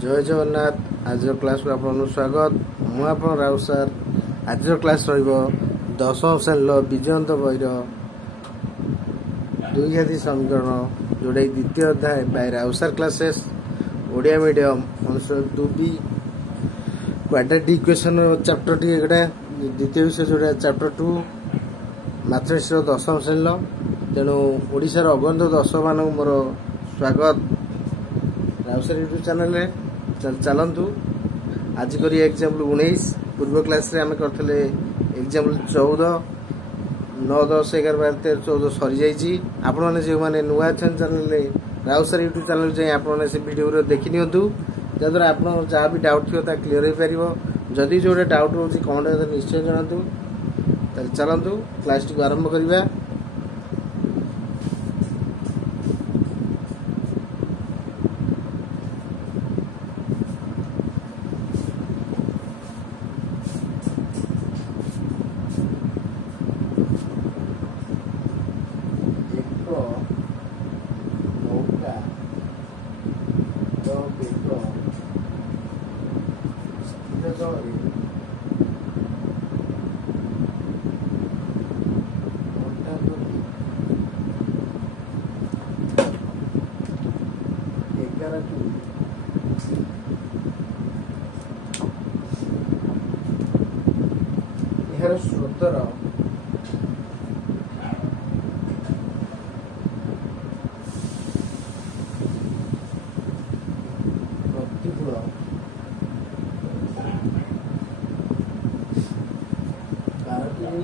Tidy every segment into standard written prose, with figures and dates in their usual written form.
जय जगन्नाथ। आज क्लास को आपन स्वागत। मु आपन राउत सर। आज क्लास रहिबो दशम श्रेणी विजयंत बहिर द्विघाती समीकरण जोड़ा द्वितीय अध्याय by Raut sir classes Odia medium अनुसार 2B quadratic equation chapter T एटा द्वितीय विषय जोड़ा चैप्टर 2 मैथमेटिक्स दशम श्रेणी तेणु ओडिशार अगंत दर्शक मान मोर स्वागत राउत सर यूट्यूब चैनल रे चलतु। आज करी एग्जाम्पल 19 पूर्व क्लास रे आम करथिले एग्जाम्पल 14 9 10 11 12 13 14 सरी जाइछि। आपण माने जे माने नुवा चैनल रे राउत सर यूट्यूब चैनल जे आपण माने से वीडियो रे देखि नियंतु जदरा आपण जहा भी डाउट थियो ता क्लियर हो परिबो। जदि जोडे डाउट होछि कमेंट रे निश्चय जणातु। त चलतु क्लास टी आरंभ करिबा। यार स्रोतर प्रतिकूल कारक जाई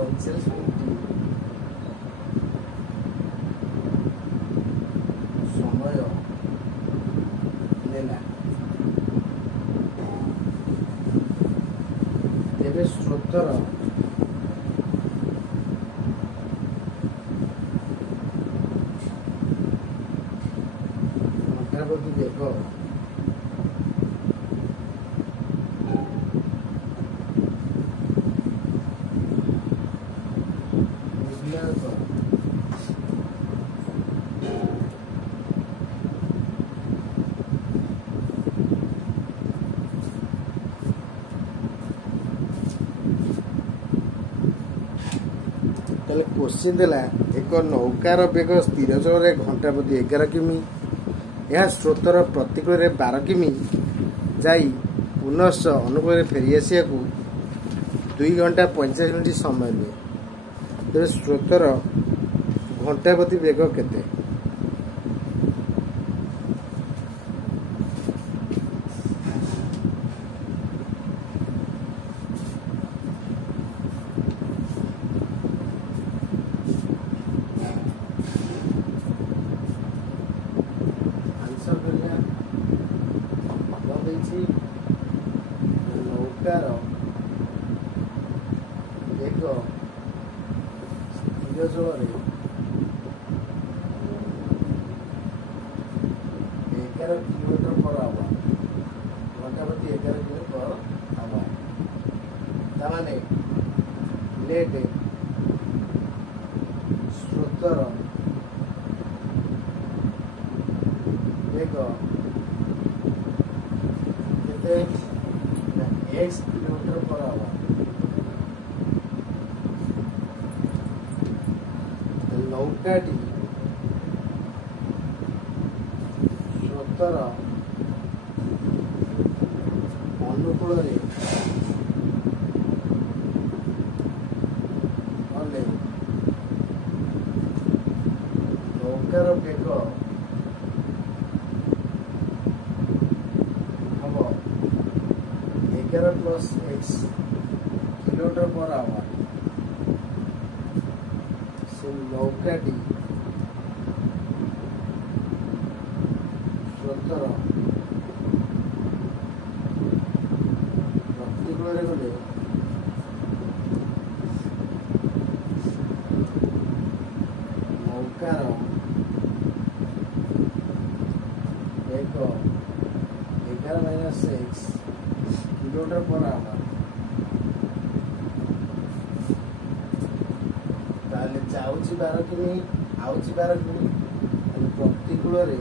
1900 समय नेला तेरे स्रोतर घंटाप्रति बेग क्वेश्चन देला एक नौकार बेग स्थिर जल घंटा प्रति 11 किमी यह स्रोतर प्रतिकूल 12 किमी जाई पुनश्च अनुकूल फेरी आसिया 2 घंटा 45 मिनिट समय हुए तेरे स्रोतर घंटा प्रति बेग केते नौकार बेग स्थिर जल 11 किलोमीटर पर आवर घंटा प्रति 11 किलोमीटर पर आवर ताने लेट स्रोतर बेग केते x किलोमीटर पर आवर नौकाटी स्रोतर अनुकूल नौकार बेग हम 11 + x কিলোমিটার পার আওয়ার সে নৌকাটি 17 ପ୍ରତିକୂଳରେ ଗଲେ ନୌକାର ବେଗ 11 - 6 কিলোমিটার পার আওয়ার। তাহলে যাଉଛି 12 କିମି ଆଉଛି 12 କିମି। ପ୍ରତିକୂଳରେ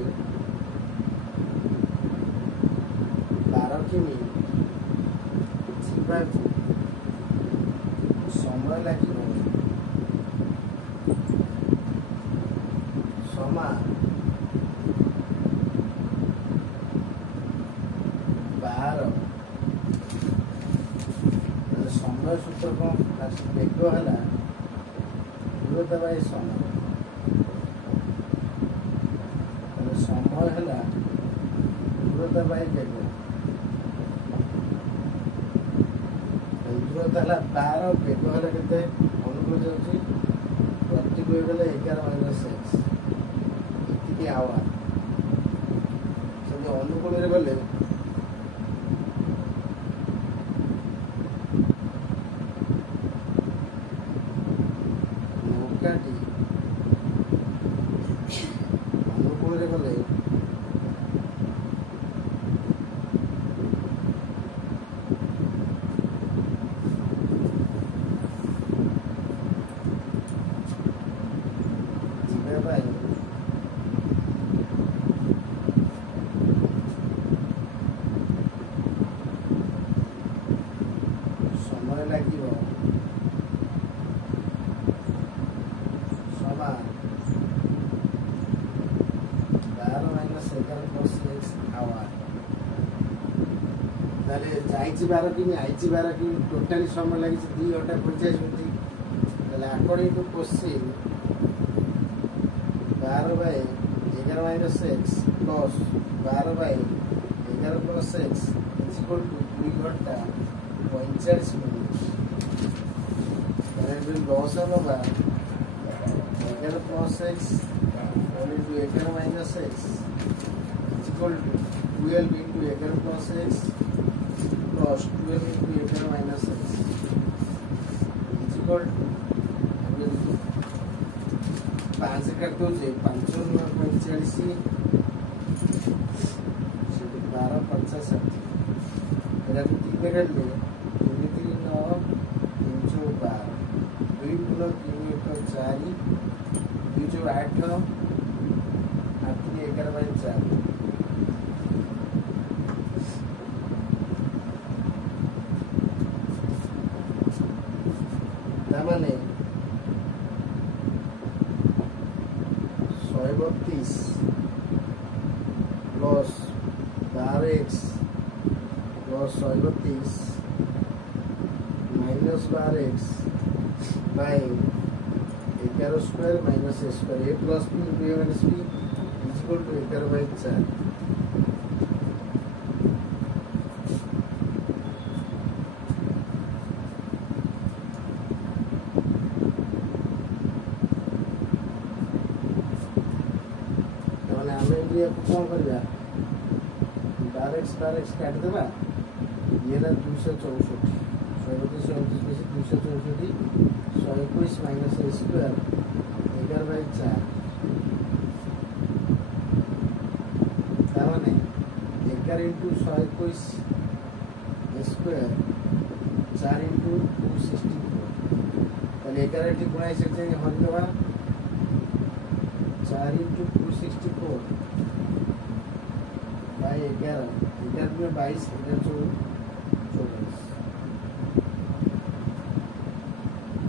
12 କିମି ଯିବାକୁ ସମୟ ଲାଗିବ ସମାନ 12। ସମୟ ସୂତ୍ର କ'ଣ? ବେଗ ହେଲା ଦୂରତା ବାଇ ସମୟ। ସମୟ ହେଲା ଦୂରତା ବାଇ ବେଗ। ଦୂରତା ହେଲା 12, ବେଗ ହେଲା କେତେ? ଅନୁକୂଳ ଯାଉଛି ପ୍ରତିକୂଳ ଗଲେ 11 - 6 ଏତିକି ଆୱାର। ସେମିତି ଅନୁକୂଳରେ ଗଲେ ନୌକାଟି ଅନୁକୂଳରେ ଗଲେ ଯିବା ପାଇଁ ସମୟ ଲାଗିବ ସମାନ 12 - 11 + 6 ଆୱାର। ତାହେଲେ ଯାଇଛି 12 କିମି ଆଇଛି 12 କିମି ଟୋଟାଲି ସମୟ ଲାଗିଛି 2 ଘଣ୍ଟା 45 ମିନିଟ୍। ତାହେଲେ according to question 12 / 11 - 6 plus 12 / 11 + 6 equal to 2 ଘଣ୍ଟା 45 ମିନିଟ୍। ତାହେଲେ ଲସ୍ ନେବା 11 + 6 into 11 - 6 is equal to 12 into 11 + 6 plus 12 into 11 - 6 is equal to 5 କାଟି ଦେଉଛି 5 × 45 ସେଠି 12 × 5 = 60। ଏଟାକୁ 3 କାଟିଲେ 3 - 3 = 9 3 × 12 2 × 3 = 4 2 × 8 11/4। ତାମାନେ 132 plus 12x plus 132 minus 12x Bai 11² minus a² a plus b into a minus b is equal to 11/4। ତାମାନେ ଆମେ ଏଠି କ'ଣ କରିବା? 12x କାଟିଦେବା। ଇଏ ହେଲା 264 132 264 121 ମାଇନସ୍ a² 11/4। ତାମାନେ 11 × 121 a² 4 × 264। ତାହେଲେ 11 ଟି ଗୁଣା ହେଇସାରିছে ହରିଦେବା 4 × 264 बाई 11 11 में 22 11 24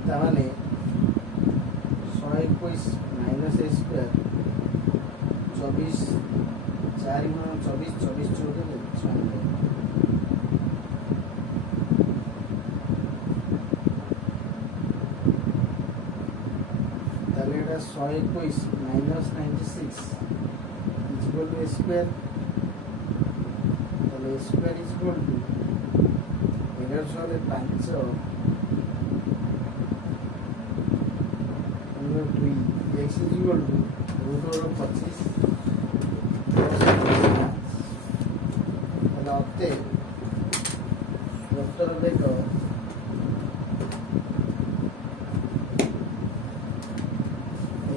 ताने 121 माइनस a² 24 4 × 24 24 14 96। ताले एटा 121 minus 96 is equal to a²। ताले a² is equal to 11 5 x is equal to root over 25 তাহলে অতএব স্রোতর বেগ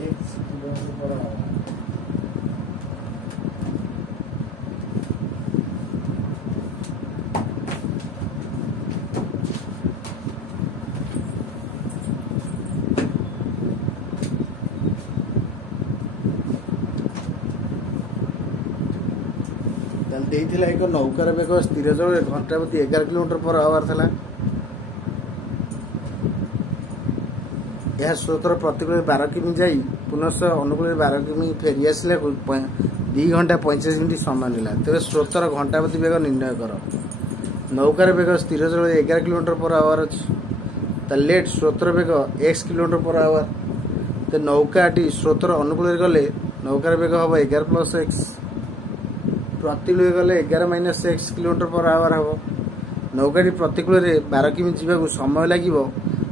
x কিলোমিটার per hour ଦେଇଥିଲା ଏକ ନୌକାର ବେଗ ସ୍ଥିର ଜଳରେ ଘଣ୍ଟା ପ୍ରତି 11 କିଲୋମିଟର पर आवर ଥିଲା। ଏହା ସ୍ରୋତର ପ୍ରତିକୂଳ 12 କିମି ଯାଇ ପୁନଃ ଅନୁକୂଳରେ 12 କିମି ଫେରି ଆସିଲା 2 ଘଣ୍ଟା 45 ମିନିଟ୍ ସମୟ ନେଲା। ତେବେ ସ୍ରୋତର ଘଣ୍ଟା ପ୍ରତି ବେଗ ନିର୍ଣ୍ଣୟ କର। ନୌକାର ବେଗ ସ୍ଥିର ଜଳରେ 11 କିଲୋମିଟର पर आवर ଅଛି। ତା ଲେଟ୍ ସ୍ରୋତର ବେଗ x କିଲୋମିଟର पर आवर। ତ ନୌକାଟି ସ୍ରୋତର ଅନୁକୂଳରେ ଗଲେ ନୌକାର ବେଗ ହେବ 11 + x प्रतिकूल गले 11 - x किलोमीटर पर आवर हम। नौकाटी प्रतिकूल 12 किमी जावाक समय लगे।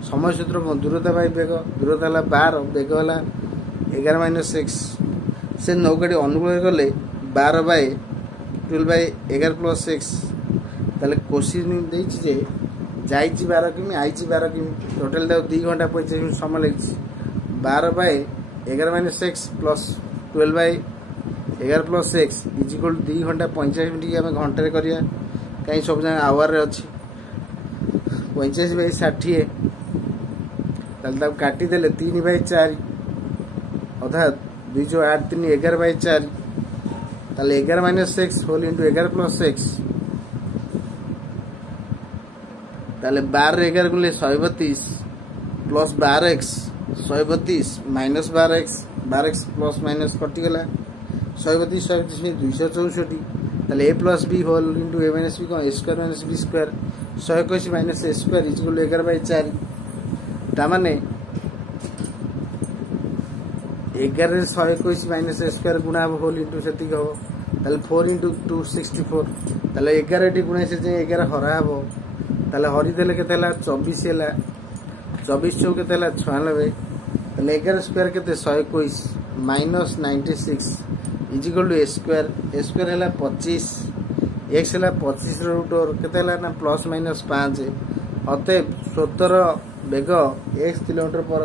समय सूत्र दूरता बाय बेग दूरता है 12 बेग है 11 - x से नौकाटी अनुकूल गले 12/12 + x ताले क्वेश्चन देछि जाइछि 12 किमी आइछि 12 किमी टोटल 2 घंटा 25 मिनिट समय लगी। 12/11 - x + 12/11 + x इज इक्वल 2 घंटा 45 मिनिट आम घंटे करिया कहीं सब जगह आवर रे अछि 45/60 ताले काटी देले 3/4 अर्थात 2 × 8 3 11/4 ताले 11 - x होल इनटू 11 + x ताले 12 11 गुले 132 plus 12x 132 minus 12x 12x plus minus कटि गला 132 264 ताले a + b whole into a - b को a² - b² 121 - a² is equal 11/4 ता माने 11 रे 121 - a² गुणा होल इनटू सेति हो ताले 4 × 2 64 ताले 11 टी गुणा से 11 हरा हो ताले हरि देले केते हला 24 हला 24 चौ केते हला 96 ताले 11² केते 121 - 96 इज इक्वल टू a² है 25 x है 25 रूट ओवर केते है ना प्लस माइनस 5 अतएव स्रोतर बेग x किलोमीटर पर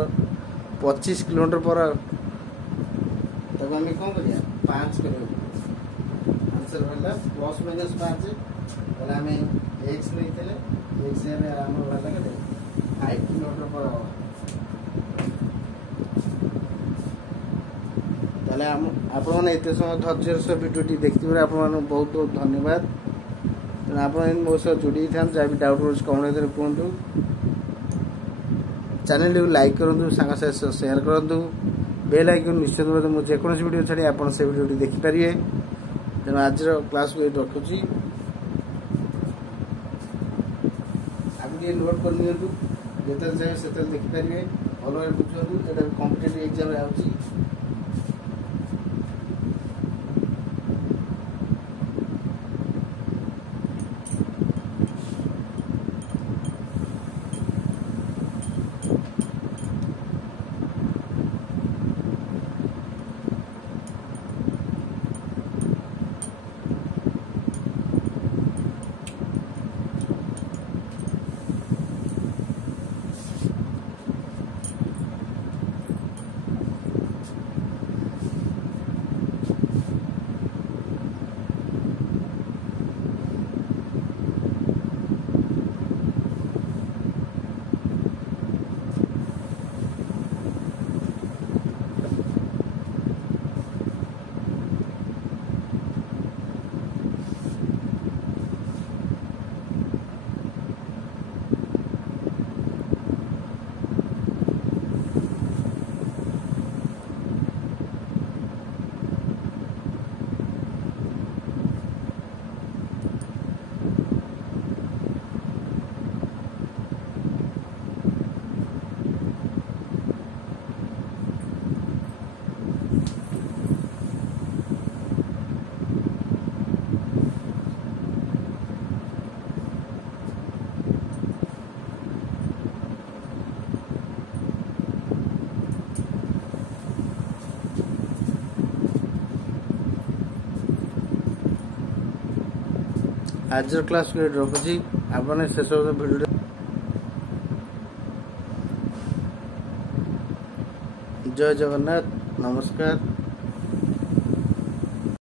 25 किलोमीटर पर तब हम कौन करिया 5 करियो आंसर होला प्लस माइनस 5 ताले हम x लेतेले x रे हम वाला के 5 किलोमीटर पर आवर ताले आपण एते समय धैर्य से वीडियोटी देखिबे आपण बहुत बहुत धन्यवाद। आपण मो से जुड़ी थान जा भी डाउट रोज कमेंट करे कोंतु चैनल को लाइक करंतु संग से शेयर करंतु बेल आइकन निश्चित रूप से जे कोनोस वीडियो छाडी आपण से वीडियोटी देखि परिए। तेना आज क्लास को रखुची आगे नोट कर नियंतु जेते जे सेते देखि परिए ऑल ओवर बुझंतु एटा कॉम्पिटिटिव एग्जाम रे आउची। आज क्लास को रखुची आपने शेष भिडियो जय जगन्नाथ नमस्कार।